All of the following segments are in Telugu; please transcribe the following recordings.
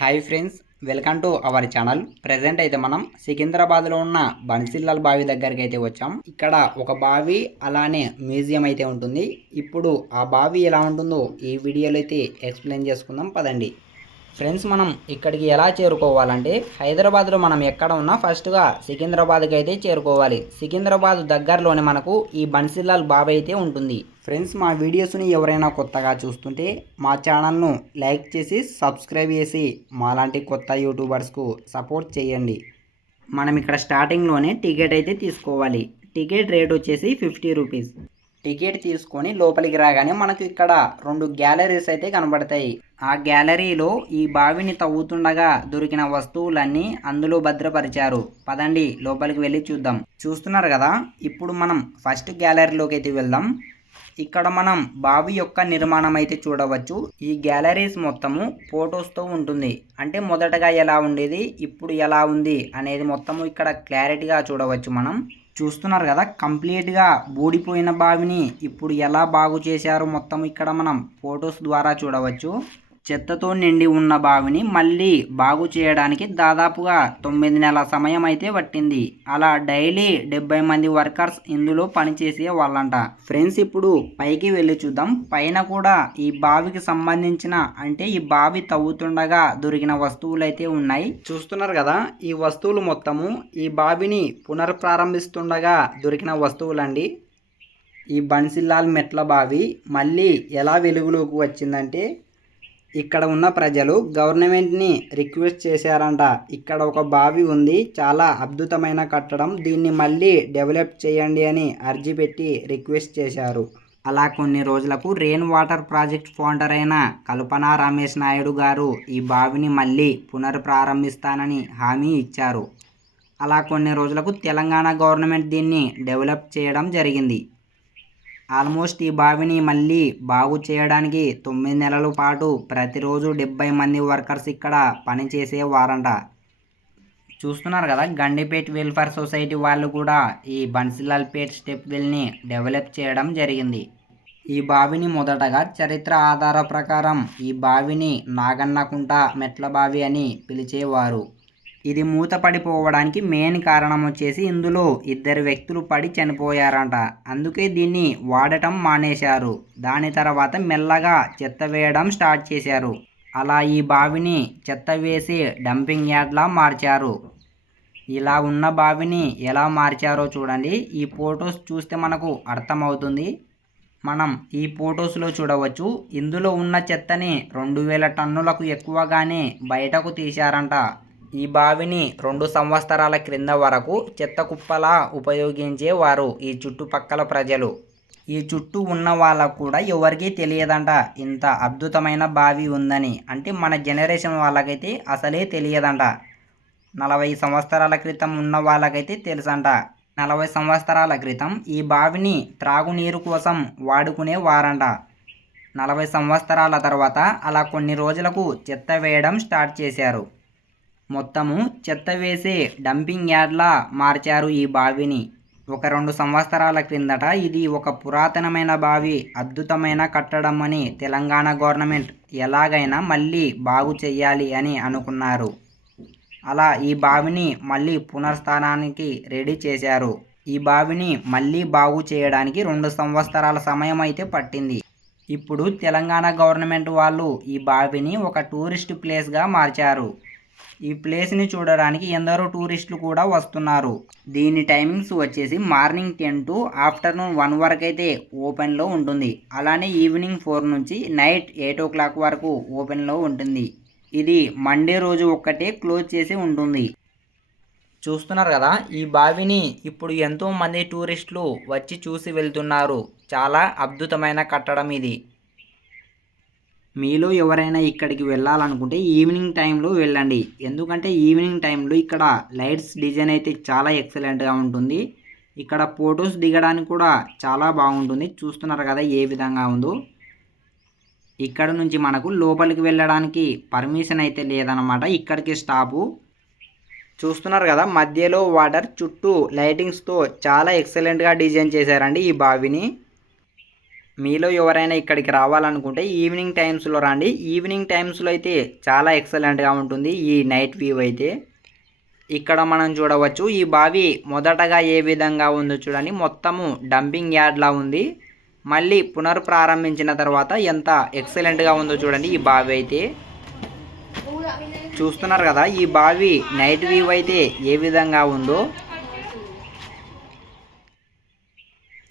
Hi friends welcome to our channel present అయితే మనం సికింద్రాబాద్లో ఉన్న బన్సిల్లాల్ బావి దగ్గరికి అయితే వచ్చాం. ఇక్కడ ఒక బావి అలానే మ్యూజియం అయితే ఉంటుంది. ఇప్పుడు ఆ బావి ఎలా ఉంటుందో ఈ వీడియోలో అయితే ఎక్స్ప్లెయిన్ చేసుకుందాం. పదండి. ఫ్రెండ్స్ మనం ఇక్కడికి ఎలా చేరుకోవాలంటే హైదరాబాద్లో మనం ఎక్కడ ఉన్నా ఫస్ట్గా సికింద్రాబాద్కి అయితే చేరుకోవాలి. సికింద్రాబాద్ దగ్గరలోనే మనకు ఈ బన్సిలాల్ బాబా అయితే ఉంటుంది. ఫ్రెండ్స్ మా వీడియోస్ని ఎవరైనా కొత్తగా చూస్తుంటే మా ఛానల్ను లైక్ చేసి సబ్స్క్రైబ్ చేసి మాలాంటి కొత్త యూట్యూబర్స్కు సపోర్ట్ చేయండి. మనం ఇక్కడ స్టార్టింగ్లోనే టికెట్ అయితే తీసుకోవాలి. టికెట్ రేట్ వచ్చేసి ఫిఫ్టీ రూపీస్. టికెట్ తీసుకొని లోపలికి రాగానే మనకు ఇక్కడ రెండు గ్యాలరీస్ అయితే కనబడతాయి. ఆ గ్యాలరీలో ఈ బావిని తవ్వుతుండగా దొరికిన వస్తువులన్నీ అందులో భద్రపరిచారు. పదండి లోపలికి వెళ్ళి చూద్దాం. చూస్తున్నారు కదా ఇప్పుడు మనం ఫస్ట్ గ్యాలరీలోకి అయితే వెళ్దాం. ఇక్కడ మనం బావి యొక్క నిర్మాణం అయితే చూడవచ్చు. ఈ గ్యాలరీస్ మొత్తము ఫొటోస్తో ఉంటుంది. అంటే మొదటగా ఎలా ఉండేది ఇప్పుడు ఎలా ఉంది అనేది మొత్తము ఇక్కడ క్లారిటీగా చూడవచ్చు మనం. చూస్తున్నారు కదా కంప్లీట్గా బూడిపోయిన బావిని ఇప్పుడు ఎలా బాగు చేశారో మొత్తం ఇక్కడ మనం ఫొటోస్ ద్వారా చూడవచ్చు. చెత్తతో నిండి ఉన్న బావిని మళ్ళీ బాగు చేయడానికి దాదాపుగా తొమ్మిది నెలల సమయం అయితే పట్టింది. అలా డైలీ డెబ్బై మంది వర్కర్స్ ఇందులో పనిచేసే వాళ్ళంట. ఫ్రెండ్స్ ఇప్పుడు పైకి వెళ్ళి చూద్దాం. పైన కూడా ఈ బావికి సంబంధించిన అంటే ఈ బావి తవ్వుతుండగా దొరికిన వస్తువులు అయితే ఉన్నాయి. చూస్తున్నారు కదా ఈ వస్తువులు మొత్తము ఈ బావిని పునర్ప్రారంభిస్తుండగా దొరికిన వస్తువులండి. ఈ బన్సిల్లాల్ మెట్ల బావి మళ్ళీ ఎలా వెలుగులోకి వచ్చిందంటే ఇక్కడ ఉన్న ప్రజలు గవర్నమెంట్ని రిక్వెస్ట్ చేశారంట. ఇక్కడ ఒక బావి ఉంది. చాలా అద్భుతమైన కట్టడం. దీన్ని మళ్ళీ డెవలప్ చేయండి అని అర్జీ పెట్టి రిక్వెస్ట్ చేశారు. అలా కొన్ని రోజులకు రెయిన్ వాటర్ ప్రాజెక్ట్ ఫౌండర్ అయిన కల్పన రమేష్ నాయుడు గారు ఈ బావిని మళ్ళీ పునర్ప్రారంభిస్తానని హామీ ఇచ్చారు. అలా కొన్ని రోజులకు తెలంగాణ గవర్నమెంట్ దీన్ని డెవలప్ చేయడం జరిగింది. ఆల్మోస్ట్ ఈ బావిని మళ్ళీ బాగు చేయడానికి తొమ్మిది నెలల పాటు ప్రతిరోజు డెబ్బై మంది వర్కర్స్ ఇక్కడ పనిచేసేవారంట చూస్తున్నారు కదా గండిపేట్ వెల్ఫేర్ సొసైటీ వాళ్ళు కూడా ఈ బన్సిలాల్పేట్ స్టెప్ వెల్ని డెవలప్ చేయడం జరిగింది. ఈ బావిని మొదటగా చరిత్ర ఆధార ప్రకారం ఈ బావిని నాగన్నకుంట మెట్ల బావి అని పిలిచేవారు. ఇది మూతపడిపోవడానికి మెయిన్ కారణం వచ్చేసి ఇందులో ఇద్దరు వ్యక్తులు పడి చనిపోయారంట. అందుకే దీన్ని వాడటం మానేశారు. దాని తర్వాత మెల్లగా చెత్త వేయడం స్టార్ట్ చేశారు. అలా ఈ బావిని చెత్త వేసి డంపింగ్ యార్డ్లా మార్చారు. ఇలా ఉన్న బావిని ఎలా మార్చారో చూడండి. ఈ ఫొటోస్ చూస్తే మనకు అర్థమవుతుంది. మనం ఈ ఫొటోస్లో చూడవచ్చు. ఇందులో ఉన్న చెత్తని రెండు వేల టన్నులకు ఎక్కువగానే బయటకు తీశారంట. ఈ బావిని రెండు సంవత్సరాల క్రింద వరకు చెత్త కుప్పలా ఉపయోగించేవారు ఈ చుట్టుపక్కల ప్రజలు. ఈ చుట్టూ ఉన్న వాళ్ళకు కూడా ఎవరికీ తెలియదంట ఇంత అద్భుతమైన బావి ఉందని అంటే మన జనరేషన్ వాళ్ళకైతే అసలే తెలియదంట. నలభై సంవత్సరాల క్రితం ఉన్న వాళ్ళకైతే తెలుసంట. నలభై సంవత్సరాల క్రితం ఈ బావిని త్రాగునీరు కోసం వాడుకునే వారంట నలభై సంవత్సరాల తర్వాత అలా కొన్ని రోజులకు చెత్త వేయడం స్టార్ట్ చేశారు. మొత్తము చెత్త వేసే డంపింగ్ యార్డ్లా మార్చారు ఈ బావిని. ఒక రెండు సంవత్సరాల క్రిందట ఇది ఒక పురాతనమైన బావి అద్భుతమైన కట్టడం అని తెలంగాణ గవర్నమెంట్ ఎలాగైనా మళ్ళీ బాగు చేయాలి అని అనుకున్నారు. అలా ఈ బావిని మళ్ళీ పునర్స్థానానికి రెడీ చేశారు. ఈ బావిని మళ్ళీ బాగు చేయడానికి రెండు సంవత్సరాల సమయం అయితే పట్టింది. ఇప్పుడు తెలంగాణ గవర్నమెంట్ వాళ్ళు ఈ బావిని ఒక టూరిస్ట్ ప్లేస్గా మార్చారు. ఈ ప్లేస్ని చూడడానికి ఎందరో టూరిస్టులు కూడా వస్తున్నారు. దీని టైమింగ్స్ వచ్చేసి morning ten to afternoon one వరకు అయితే ఓపెన్లో ఉంటుంది. అలానే ఈవినింగ్ ఫోర్ నుంచి నైట్ ఎయిట్ ఓ క్లాక్ వరకు ఓపెన్లో ఉంటుంది. ఇది మండే రోజు ఒక్కటే క్లోజ్ చేసి ఉంటుంది. చూస్తున్నారు కదా ఈ బావిని ఇప్పుడు ఎంతోమంది టూరిస్టులు వచ్చి చూసి వెళ్తున్నారు. చాలా అద్భుతమైన కట్టడం ఇది. మీలో ఎవరైనా ఇక్కడికి వెళ్ళాలనుకుంటే ఈవినింగ్ టైంలో వెళ్ళండి. ఎందుకంటే ఈవినింగ్ టైంలో ఇక్కడ లైట్స్ డిజైన్ అయితే చాలా ఎక్సలెంట్గా ఉంటుంది. ఇక్కడ ఫొటోస్ దిగడానికి కూడా చాలా బాగుంటుంది. చూస్తున్నారు కదా ఏ విధంగా ఉందో. ఇక్కడ నుంచి మనకు లోపలికి వెళ్ళడానికి పర్మిషన్ అయితే లేదనమాట ఇక్కడికి స్టాపు చూస్తున్నారు కదా మధ్యలో వాటర్ చుట్టూ లైటింగ్స్తో చాలా ఎక్సలెంట్గా డిజైన్ చేశారండి ఈ బావిని. మీలో ఎవరైనా ఇక్కడికి రావాలనుకుంటే ఈవినింగ్ టైమ్స్లో రండి. ఈవినింగ్ టైమ్స్లో అయితే చాలా ఎక్సలెంట్గా ఉంటుంది ఈ నైట్ వ్యూ అయితే. ఇక్కడ మనం చూడవచ్చు ఈ బావి మొదటగా ఏ విధంగా ఉందో చూడండి. మొత్తము డంపింగ్ యార్డ్లా ఉంది. మళ్ళీ పునర్ప్రారంభించిన తర్వాత ఎంత ఎక్సలెంట్గా ఉందో చూడండి ఈ బావి అయితే. చూస్తున్నారు కదా ఈ బావి నైట్ వ్యూ అయితే ఏ విధంగా ఉందో.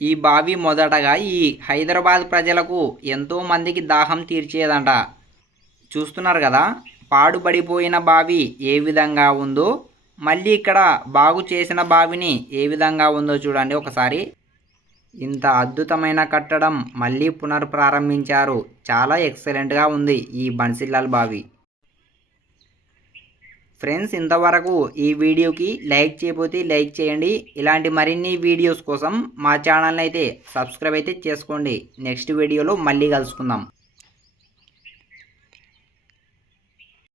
ఈ బావి మొదటగా ఈ హైదరాబాద్ ప్రజలకు ఎంతో మందికి దాహం తీర్చేదంట. చూస్తున్నారు కదా పాడుపడిపోయిన బావి ఏ విధంగా ఉందో మళ్ళీ ఇక్కడ బాగు చేసిన బావిని ఏ విధంగా ఉందో చూడండి ఒకసారి. ఇంత అద్భుతమైన కట్టడం మళ్ళీ పునర్ప్రారంభించారు. చాలా ఎక్సలెంట్గా ఉంది ఈ బన్సిలాల్ బావి. ఫ్రెండ్స్ ఇంతవరకు ఈ వీడియోకి లైక్ చేయకపోతే లైక్ చేయండి. ఇలాంటి మరిన్ని వీడియోస్ కోసం మా ఛానల్ని అయితే సబ్స్క్రైబ్ అయితే చేసుకోండి. నెక్స్ట్ వీడియోలో మళ్ళీ కలుసుకుందాం.